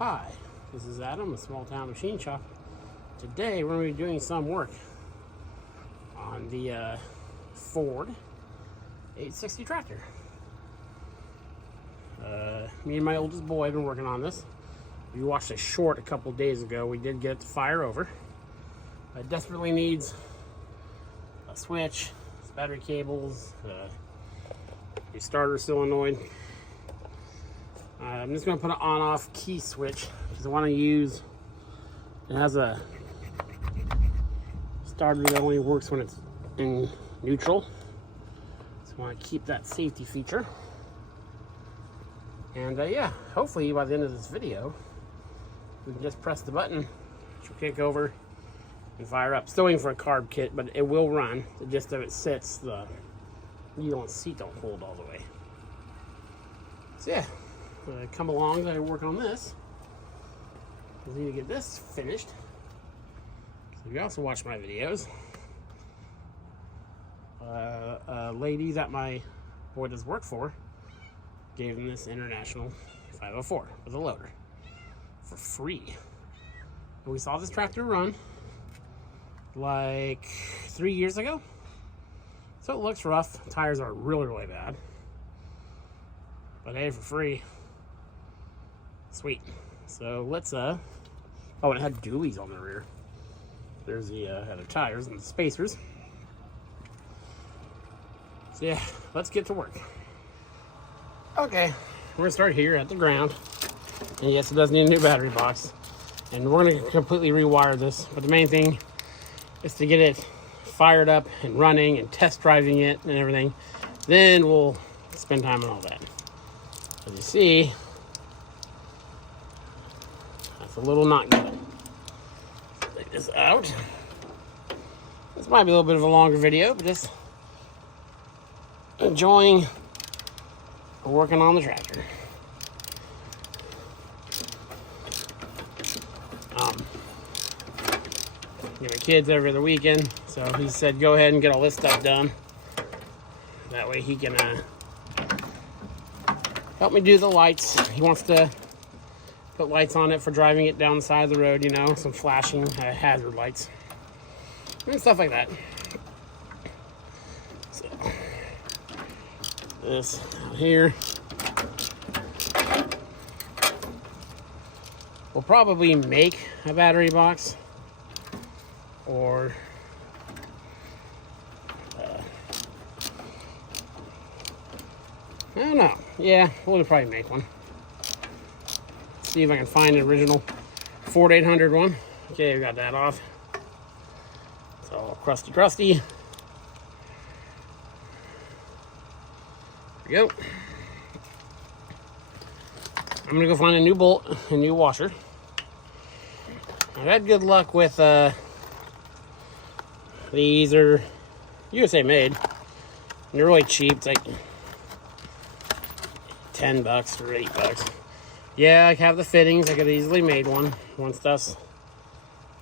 Hi, this is Adam, a small town machine shop. Today we're going to be doing some work on the Ford 860 tractor. Me and my oldest boy have been working on this. We watched a short a couple days ago. We did get it to fire over. It desperately needs a switch, battery cables, a starter solenoid. I'm just going to put an on-off key switch because I want to use, it has a starter that only works when it's in neutral. So I want to keep that safety feature. And yeah, hopefully by the end of this video, we can just press the button, which will kick over and fire up. Still waiting for a carb kit, but it will run. Just if it sits, the seat don't hold all the way. So yeah. Come along as I work on this. I need to get this finished. So you also watch my videos. A lady that my boy does work for gave him this International 504 with a loader for free. And we saw this tractor run like 3 years ago. So it looks rough. Tires are really bad. But hey, for free. Sweet. So let's oh, and it had dualies on the rear. There's the other tires and the spacers. So yeah, let's get to work. Okay, we're gonna start here at the ground. And yes, it does need a new battery box. And we're gonna completely rewire this. But the main thing is to get it fired up and running and test driving it and everything. Then we'll spend time on all that. As you see, that's a little not good. Take this out. This might be a little bit of a longer video, but just enjoying working on the tractor. Get my kids every other weekend, so he said go ahead and get all this stuff done. That way he can help me do the lights. He wants to put lights on it for driving it down the side of the road, you know, some flashing hazard lights and stuff like that. So, this out here. We'll probably make a battery box or I don't know. Yeah, we'll probably make one. See if I can find an original Ford 800 one. Okay, we got that off. It's all crusty. There we go. I'm gonna go find a new bolt, a new washer. I've had good luck with these are USA made. They're really cheap. It's like $10 or $8. Yeah, I have the fittings. I could easily made one once that's,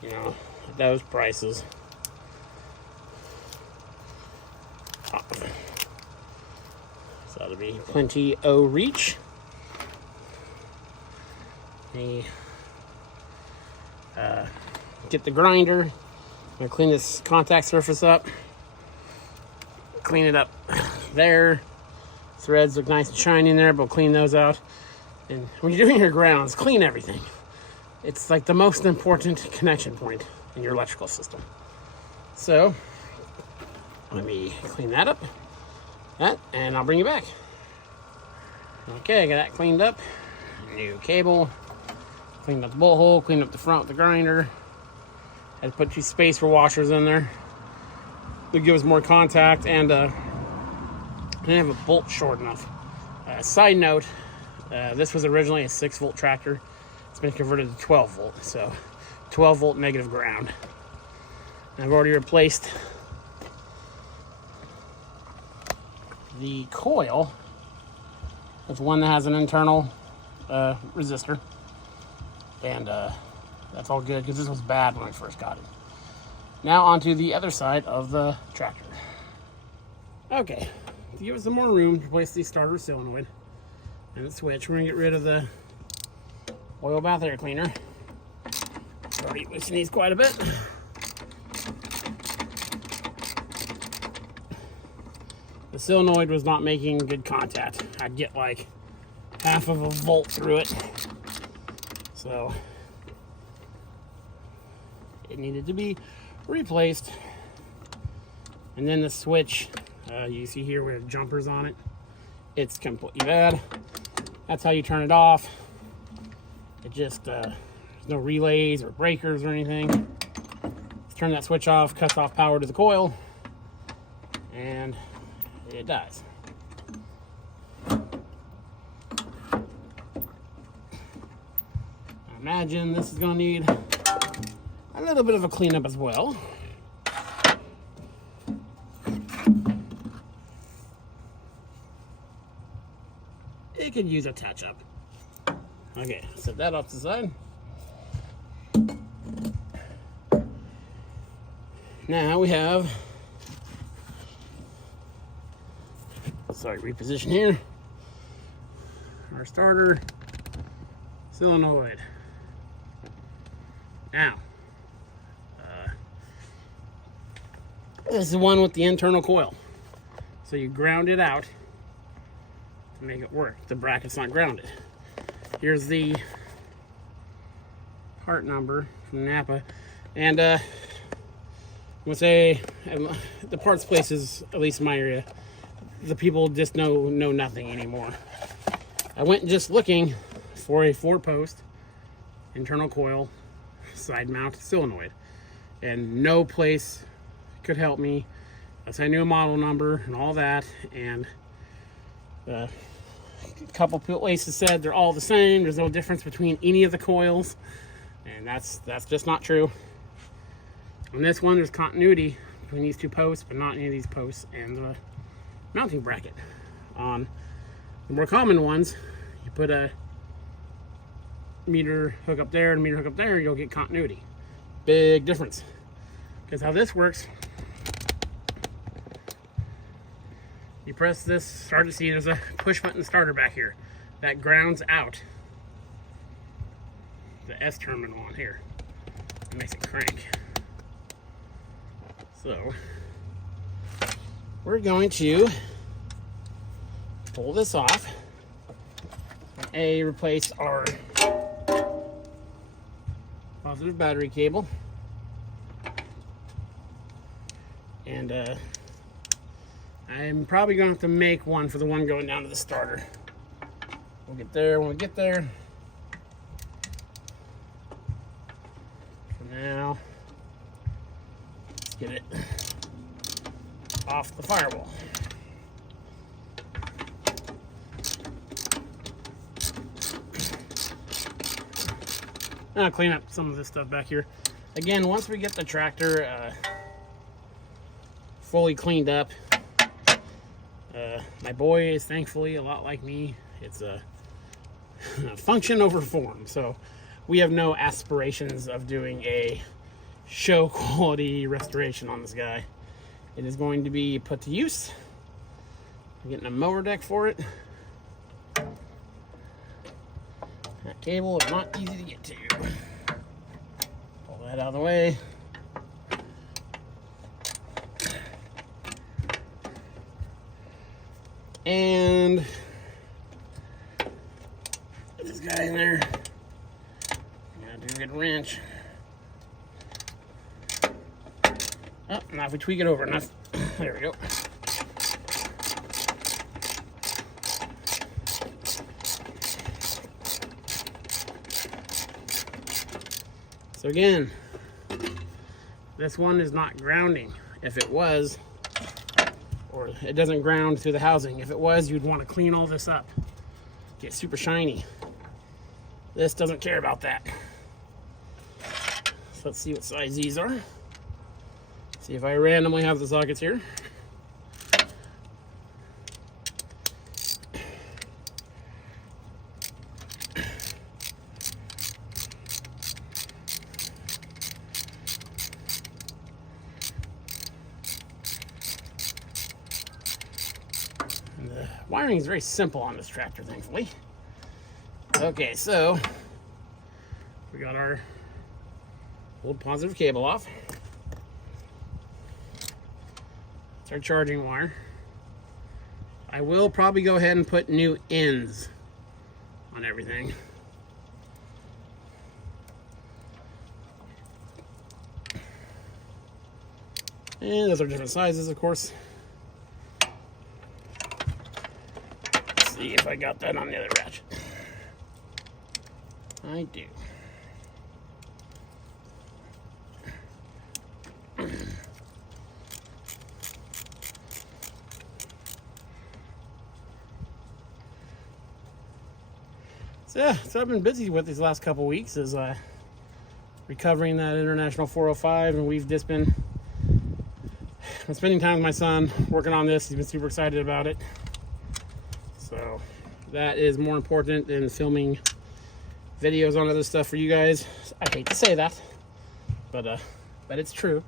you know, at those prices. So that'll be plenty of reach. Get the grinder. I'm gonna clean this contact surface up. Clean it up there. Threads look nice and shiny in there, but we'll clean those out. And when you're doing your grounds, clean everything. It's like the most important connection point in your electrical system. So, let me clean that up. And I'll bring you back. Okay, I got that cleaned up. New cable. Cleaned up the bolt hole, cleaned up the front with the grinder. Had to put 2 spacer washers in there. It'll give us more contact, and I didn't have a bolt short enough. Side note, this was originally a 6-volt tractor. It's been converted to 12 volt, so 12 volt negative ground. And I've already replaced the coil with one that has an internal resistor. And that's all good because this was bad when I first got it. Now onto the other side of the tractor. Okay, to give us some more room to place the starter solenoid and the switch, we're gonna get rid of the oil bath air cleaner. Already loosened these quite a bit. The solenoid was not making good contact. I'd get like half of a volt through it. So it needed to be replaced. And then the switch, you see here where the jumper's on it, it's completely bad. That's how you turn it off. It just, there's no relays or breakers or anything. Just turn that switch off, cuts off power to the coil, and it dies. I imagine this is going to need a little bit of a cleanup as well. It could use a touch-up. Okay, set that off to the side. Now we have, reposition here, our starter solenoid. Now, this is the one with the internal coil. So you ground it out to make it work. The bracket's not grounded. Here's the part number from Napa. And I'm gonna say the parts places, at least in my area, the people just know nothing anymore. I went just looking for a 4-post internal coil side mount solenoid, and no place could help me unless I knew a model number and all that. And a couple places said they're all the same, there's no difference between any of the coils, and that's just not true. On this one, there's continuity between these 2 posts, but not any of these posts and the mounting bracket. On the more common ones, you put a meter hook up there and a meter hook up there, you'll get continuity. Big difference. Because how this works, you press this, start to see there's a push button starter back here that grounds out the S terminal on here. It makes it crank. So we're going to pull this off and replace our positive battery cable. And I'm probably going to have to make one for the one going down to the starter. We'll get there when we get there. For now, let's get it off the firewall. I'll clean up some of this stuff back here. Again, once we get the tractor fully cleaned up, my boy is thankfully a lot like me. It's a function over form. So we have no aspirations of doing a show quality restoration on this guy. It is going to be put to use. I'm getting a mower deck for it. That cable is not easy to get to. Pull that out of the way. And put this guy in there. Gotta do a good wrench. Oh, now if we tweak it over enough, there we go. So again, this one is not grounding. If it was, or it doesn't ground through the housing. If it was, you'd want to clean all this up. Get super shiny. This doesn't care about that. So let's see what size these are. See if I randomly have the sockets here. The wiring is very simple on this tractor, thankfully. Okay, so We got our old positive cable off. It's our charging wire. I will probably go ahead and put new ends on everything. And those are different sizes, of course. Let's see if I got that on the other ratchet. I do. So yeah, so I've been busy with these last couple weeks is recovering that International 405, and we've just been spending time with my son working on this. He's been super excited about it. So that is more important than filming videos on other stuff for you guys. I hate to say that, but it's true.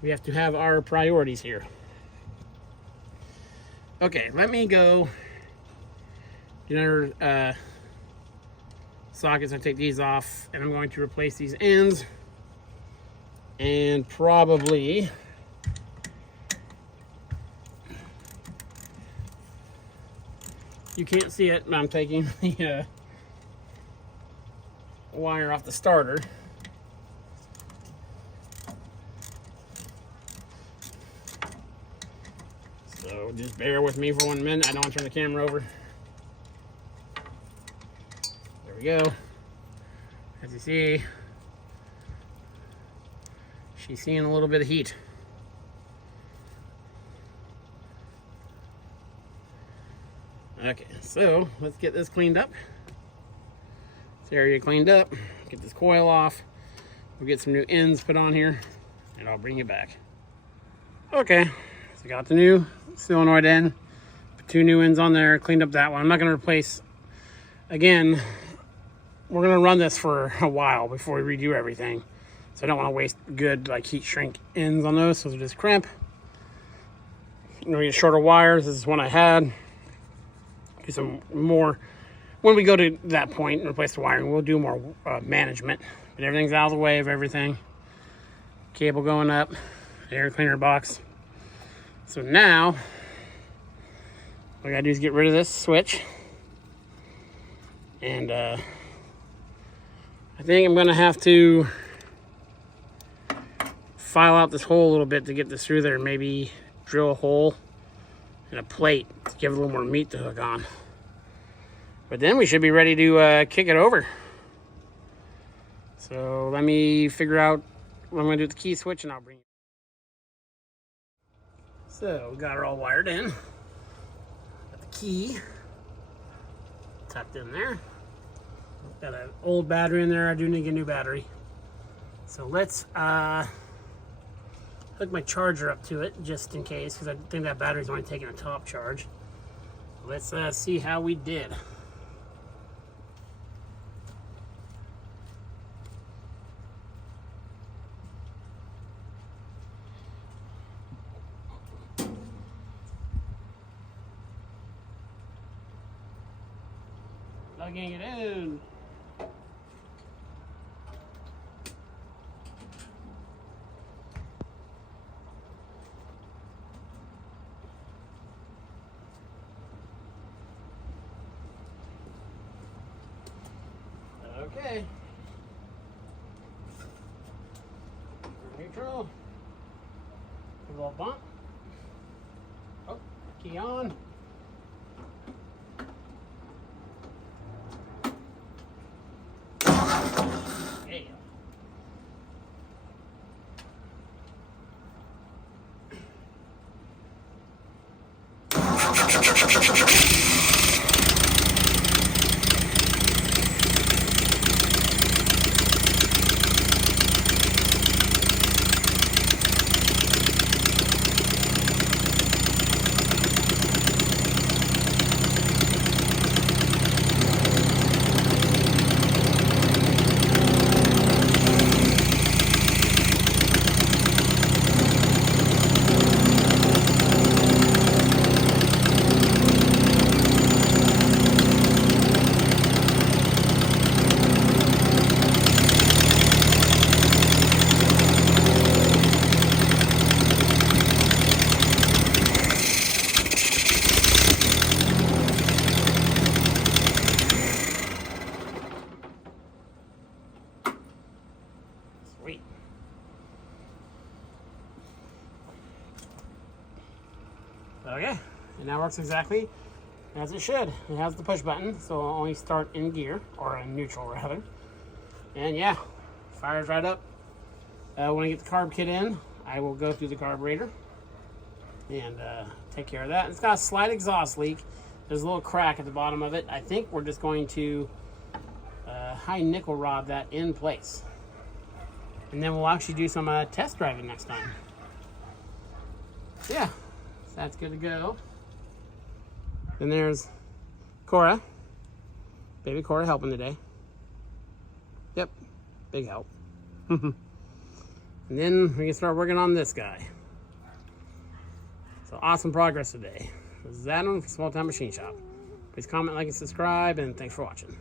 We have to have our priorities here. Okay, let me go get our sockets. I take these off, and I'm going to replace these ends, and probably you can't see it, but I'm taking the wire off the starter. So just bear with me for 1 minute. I don't want to turn the camera over. There we go. As you see, she's seeing a little bit of heat. Okay, so let's get this cleaned up. This area cleaned up. Get this coil off. We'll get some new ends put on here, and I'll bring you back. Okay, so I got the new solenoid end. Put 2 new ends on there. Cleaned up that one. I'm not going to replace. Again, we're going to run this for a while before we redo everything. So I don't want to waste good like heat shrink ends on those. So they'll just crimp. I'm going to get shorter wires. This is one I had. Do some more. When we go to that point and replace the wiring, we'll do more management. But everything's out of the way of everything. Cable going up. Air cleaner box. So now, what I gotta do is get rid of this switch. And I think I'm gonna have to file out this hole a little bit to get this through there. Maybe drill a hole in a plate to give it a little more meat to hook on. But then we should be ready to kick it over. So let me figure out what I'm going to do with the key switch, and I'll bring you. So we got her all wired in. Got the key tucked in there. Got an old battery in there. I do need to get a new battery. So let's hook my charger up to it just in case, because I think that battery's only taking a top charge. Let's see how we did. Plugging it in. Okay. Neutral. A little bump. Oh, key on. There you go. Okay, and that works exactly as it should. It has the push button, so it'll only start in gear, or in neutral rather. And yeah, fires right up. When I get the carb kit in, I will go through the carburetor and take care of that. It's got a slight exhaust leak. There's a little crack at the bottom of it. I think we're just going to high nickel rod that in place. And then we'll actually do some test driving next time. So yeah, so that's good to go. Then there's Cora. Baby Cora helping today. Yep, big help. And then we can start working on this guy. So awesome progress today. This is Adam from Small Town Machine Shop. Please comment, like, and subscribe, and thanks for watching.